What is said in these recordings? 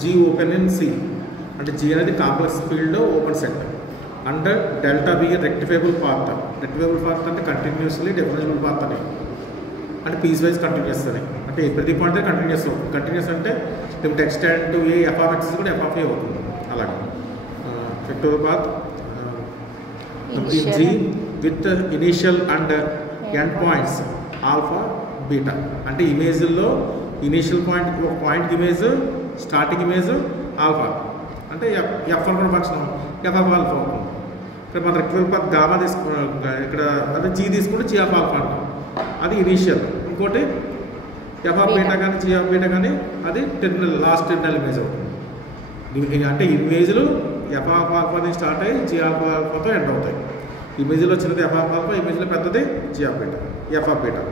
G open in C. అంటే G అనేది complex field open set. And delta B rectifiable path. Rectifiable path అంటే continuously differentiable path అని, అంటే piece wise continuous అని, అంటే ప్రతి పాయింట్ కంటిన్యూస్ అవుతుంది. కంటిన్యూస్ అంటే ఇప్పుడు extend to a F of X కూడా ఎఫ్ ఆఫ్ ఏ అవుతుంది. అలాగే rectifiable path G with initial and end points alpha beta. అంటే ఇమేజ్లో ఇనీషియల్ పాయింట్ ఒక point image, starting image alpha, అంటే ఎఫ్ అనుకున్న ఫంక్షన్ ఎఫ్ ఆఫ్ ఆల్ఫా అవుతుంది. ఇక్కడ మన రెక్టిఫైబుల్ పాత్ గామా ఇక్కడ అదే జీ తీసుకుంటే జీ ఆఫ్ ఆల్ఫా అంటాం, అది ఇనీషియల్. ఇంకోటి ఎఫ్ ఆఫ్ బీటా కానీ జీ ఆఫ్ బీటా కానీ అది టెర్మినల్, లాస్ట్ టెర్మినల్ ఇమేజ్ అవుతుంది. అంటే ఇమేజ్లు ఎఫ్ ఆఫ్ ఆల్ఫా నుంచి స్టార్ట్ అయ్యి జీ ఆఫ్ ఆల్ఫాతో ఎండ్ అవుతాయి. ఇమేజ్లో చిన్నది ఎఫ్ ఆఫ్ ఆల్ఫా, ఇమేజ్లో పెద్దది G of beta, F of beta.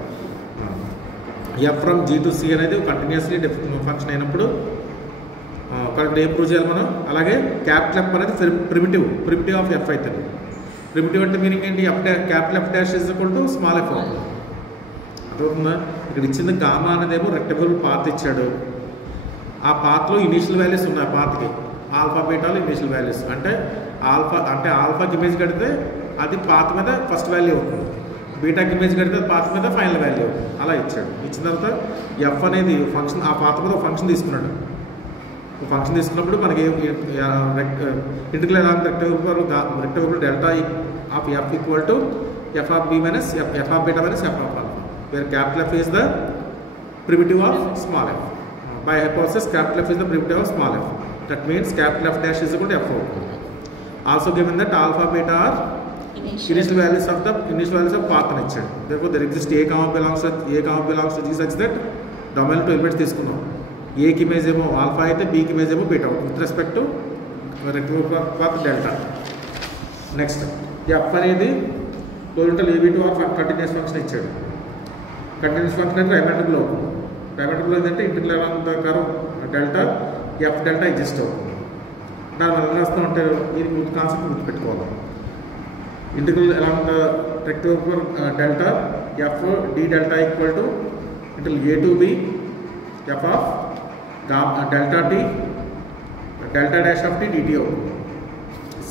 F from G to C అనేది కంటిన్యూస్లీ ఫంక్షన్ అయినప్పుడు కరెక్ట్ ఏం ప్రూవ్ చేయాలి మనం. అలాగే క్యాపిటల్ ఎఫ్ అనేది ప్రిమిటివ్ ఆఫ్ ఎఫ్ అవుతుంది. ప్రిమిటివ్ అంటే మీనింగ్ ఏంటి? Capital F dash is equal to small F అవుతుంది. అర్థమవుతుందా? ఇక్కడ ఇచ్చింది గామా అనేదేమో రెక్టిఫైబుల్ పాత్ ఇచ్చాడు. ఆ పాత్లో ఇనీషియల్ వాల్యూస్ ఉన్నాయి. ఆ పాత్కి ఆల్ఫా బీటాలు ఇనీషియల్ వాల్యూస్, అంటే ఆల్ఫాకి ఇమేజ్ కడితే అది పాత్ మీద ఫస్ట్ వాల్యూ అవుతుంది, బీటాకి ఇమేజ్ కడితే అది పాత్ మీద ఫైనల్ వాల్యూ అవుతుంది. అలా ఇచ్చాడు. ఇచ్చిన తర్వాత ఎఫ్ అనేది ఫంక్షన్, ఆ పాత్ మీద ఒక ఫంక్షన్ తీసుకున్నాడు. ఫంక్షన్ తీసుకున్నప్పుడు మనకి ఇంటిగ్రల్ ఎలా rectifiable delta of F equal to F of B minus F of beta minus F of alpha, where capital F is the primitive of small F. By hypothesis capital F is the primitive of small F. That means capital F dash is equal to F అవుతుంది. Also given that alpha beta are initial values of path అని ఇచ్చాడు. therefore there exists a comma belongs to G such that domain to elements తీసుకున్నాం. ఏకి image ఏమో alpha అయితే బీకి image ఏమో beta అవుతుంది with respect to rectifiable path delta. Next F అనేది టోటల్ ఏబీ2 ఆఫ్ కంటిన్యూస్ ఫంక్షన్ ఇచ్చాడు. కంటిన్యూస్ ఫంక్షన్ అయితే రైమాటిక్లో ఏంటంటే ఇంటిగ్రల్ ప్రకారం డెల్టా ఎఫ్ డెల్టా ఎగ్జిస్ట్ అవుతుంది. దాని మనం ఎలా రాస్తాం అంటే ఇది కాన్సెప్ట్ గుర్తుపెట్టుకోవాలి. Integral along the rectangle delta f d delta equal to until a to b f of delta t delta dash of t dt అవుతుంది.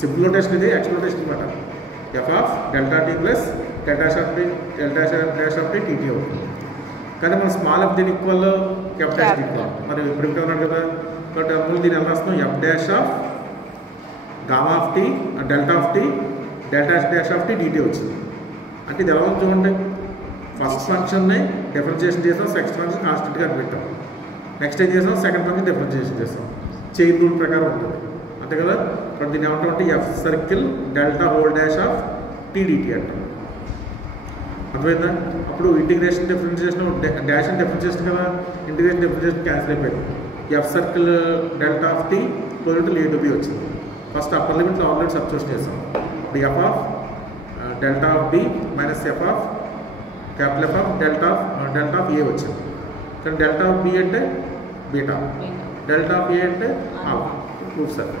సింపుల్ నోటేషన్ ఇది, యాక్చువల్ నోటేషన్ అనమాట. f of delta t plus delta dash of t dt అవుతుంది. కానీ మనం small F దీని equal F dash equal, మరి ఇప్పుడు ఇంకా ఉన్నాడు కదా, కాబట్టి అందులో దీన్ని ఎలా రాస్తాం? F dash of gamma of T delta of T delta dash of T DT వచ్చింది. అంటే ఇది ఎలా ఉంది చూడండి. ఫస్ట్ ఫంక్షన్ని డిఫరెన్షియేషన్ చేసాం, సెకండ్ ఫంక్షన్ కాన్స్టెంట్గా పెట్టాం. నెక్స్ట్ ఏం చేసాం? సెకండ్ ఫంక్షన్ డిఫరెన్షియేషన్ చేసాం. చైన్ రూల్ ప్రకారం ఉంటుంది అంతే కదా. ఇప్పుడు దీన్ని ఏమంటామంటే F circle delta whole dash of TDT అంటాం. అర్థమైందా? అప్పుడు integration differentiation dash and differentiation కదా, ఇంటిగ్రేషన్ డిఫరెన్షియేషన్ క్యాన్సిల్ అయిపోయింది. F circle delta of T total A to B వచ్చింది. ఫస్ట్ అప్పర్ లిమిట్లో ఆల్రెడీ సబ్స్టిట్యూట్ చేసాం. f of delta of b minus f of capital F of delta of a వచ్చింది. కానీ delta of b అంటే beta, delta of a అంటే alpha. Proof sir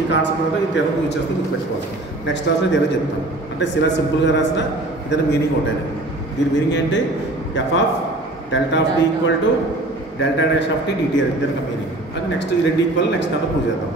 ఈ concept అంతా ఈ తెలుగు యూజ్ చేస్తూ గుర్తుపెట్టుకోవాలి. నెక్స్ట్ క్లాస్లో ఇదేదో చెప్తాం. అంటే ఇలా సింపుల్గా రాసిన ఇదైనా మీనింగ్ ఉంటుంది. దీని మీనింగ్ ఏంటి? F of delta of T equal to delta dash of T DT, అది ఇద్దరికి మీనింగ్. అది నెక్స్ట్ ఈ రెండు ఈక్వల్ నెక్స్ట్ దాంట్లో ప్రూవ్ చేద్దాం.